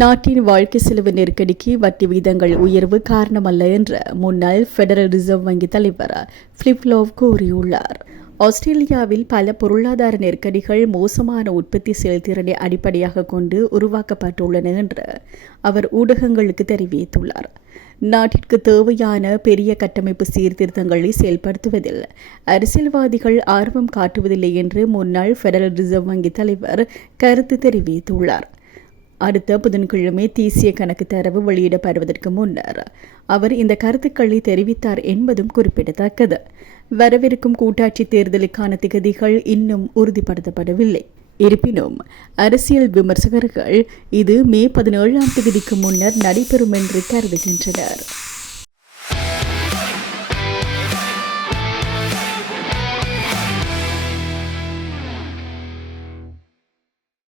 நாட்டின் வாழ்க்கை செலவு நெருக்கடிக்கு வட்டி வீதங்கள் உயர்வு காரணமல்ல என்ற முன்னாள் பெடரல் ரிசர்வ் வங்கி தலைவர் பிலிப் கூறியுள்ளார். ஆஸ்திரேலியாவில் பல பொருளாதார நெருக்கடிகள் மோசமான உற்பத்தி செயல்திறனை அடிப்படையாக கொண்டு உருவாக்கப்பட்டுள்ளன என்று அவர் ஊடகங்களுக்கு தெரிவித்துள்ளார். நாட்டிற்கு தேவையான பெரிய கட்டமைப்பு சீர்திருத்தங்களை செயல்படுத்துவதில் அரசியல்வாதிகள் ஆர்வம் காட்டுவதில்லை என்று முன்னாள் பெடரல் ரிசர்வ் வங்கி தலைவர் கருத்து தெரிவித்துள்ளார். அடுத்த புதன்கிழமை தேசிய கணக்கு தரவு வெளியிடப்படுவதற்கு முன்னர் அவர் இந்த கருத்துக்களை தெரிவித்தார் என்பதும் குறிப்பிடத்தக்கது. வரவிருக்கும் கூட்டாட்சி தேர்தலுக்கான திகதிகள் இன்னும் உறுதிப்படுத்தப்படவில்லை. இருப்பினும் அரசியல் விமர்சகர்கள் இது மே 17ஆம் தேதிக்கு முன்னர் நடைபெறும் என்று கருதுகின்றனர்.